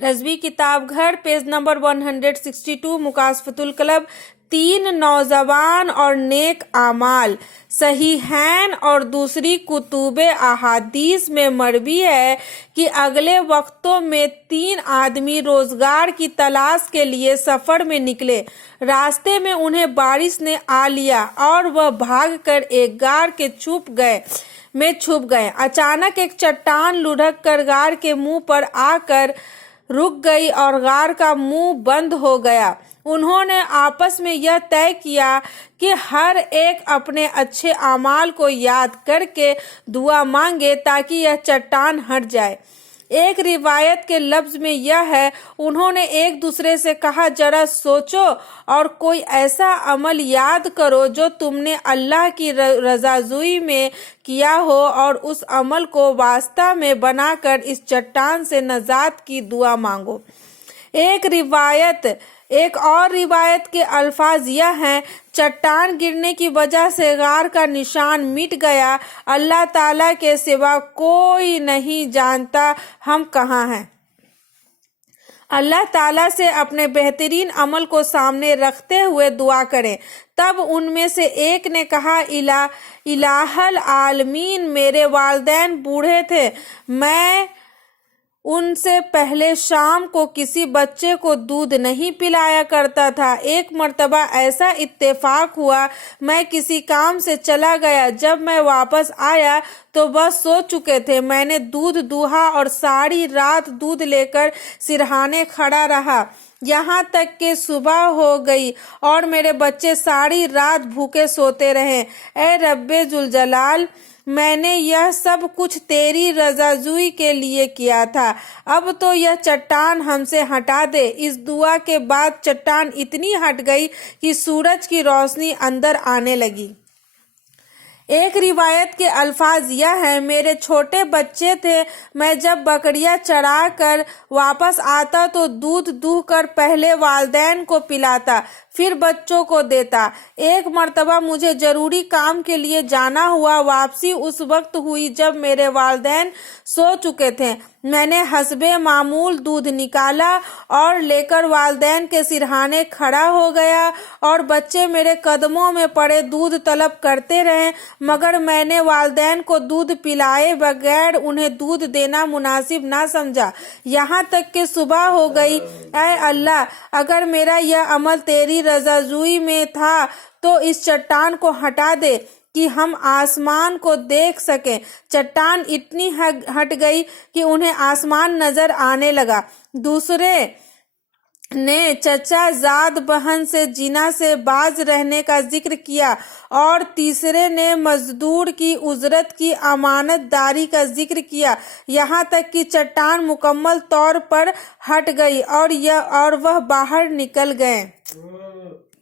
रज़वी किताब घर page number 162 मुकाशफतुल club. 3 नौजवान और नेक आमाल। सहीहैन और दूसरी कुतुबे अहादीस में मरवी है कि अगले वक्तों में 3 आदमी रोजगार की तलाश के लिए सफर में निकले। रास्ते में उन्हें बारिश ने आ लिया और वह भागकर एक गार के छुप गए। अचानक एक चट्टान लुढ़क कर गार के मुंह पर आकर रुक गई और गार का मुंह बंद हो गया। उन्होंने आपस में यह तय किया कि हर एक अपने अच्छे अमाल को याद करके दुआ मांगे ताकि यह चट्टान हट जाए। एक रिवायत के लफ्ज में यह है, उन्होंने एक दूसरे से कहा, जरा सोचो और कोई ऐसा अमल याद करो जो तुमने अल्लाह की रज़ाजुई में किया हो और उस अमल को वास्ता में बनाकर इस चट्टान से नजात की दुआ मांगो। एक और रिवायत के अल्फाज यह हैं, चट्टान गिरने की वजह से गार का निशान मिट गया। अल्लाह ताला के सिवा कोई नहीं जानता हम कहाँ हैं। अल्लाह ताला से अपने बेहतरीन अमल को सामने रखते हुए दुआ करें। तब उनमें से एक ने कहा, इलाहल आलमीन, मेरे वालिदैन बूढ़े थे। मैं उनसे पहले शाम को किसी बच्चे को दूध नहीं पिलाया करता था। एक मर्तबा ऐसा इत्तेफाक हुआ, मैं किसी काम से चला गया। जब मैं वापस आया तो वह सो चुके थे। मैंने दूध दूहा और सारी रात दूध लेकर सिरहाने खड़ा रहा, यहाँ तक कि सुबह हो गई और मेरे बच्चे सारी रात भूखे सोते रहे। ऐ रब्बे जुल जलाल, मैंने यह सब कुछ तेरी रज़ाजुई के लिए किया था। अब तो यह चट्टान हमसे हटा दे। इस दुआ के बाद चट्टान इतनी हट गई कि सूरज की रोशनी अंदर आने लगी। एक रिवायत के अल्फाज यह है, मेरे छोटे बच्चे थे। मैं जब बकरियां चरा कर वापस आता तो दूध दूह कर पहले वालिदैन को पिलाता, फिर बच्चों को देता। एक मर्तबा मुझे जरूरी काम के लिए जाना हुआ। वापसी उस वक्त हुई जब मेरे वालिदैन सो चुके थे। मैंने हस्बे मामूल दूध निकाला और लेकर वालिदैन के सिरहाने खड़ा हो गया और बच्चे मेरे कदमों में पड़े दूध तलब करते रहे, मगर मैंने वालिदैन को दूध पिलाए बगैर उन्हें दूध देना मुनासिब ना समझा। यहाँ तक कि सुबह हो गई। ऐ अल्लाह, अगर मेरा यह अमल तेरी रज़ाजुई में था तो इस चट्टान को हटा दे कि हम आसमान को देख सकें। चट्टान इतनी हट गई कि उन्हें आसमान नजर आने लगा। दूसरे ने चचा जाद बहन से जिना से बाज रहने का जिक्र किया और तीसरे ने मजदूर की उजरत की अमानतदारी का जिक्र किया, यहाँ तक कि चट्टान मुकम्मल तौर पर हट गई और वह बाहर निकल गए।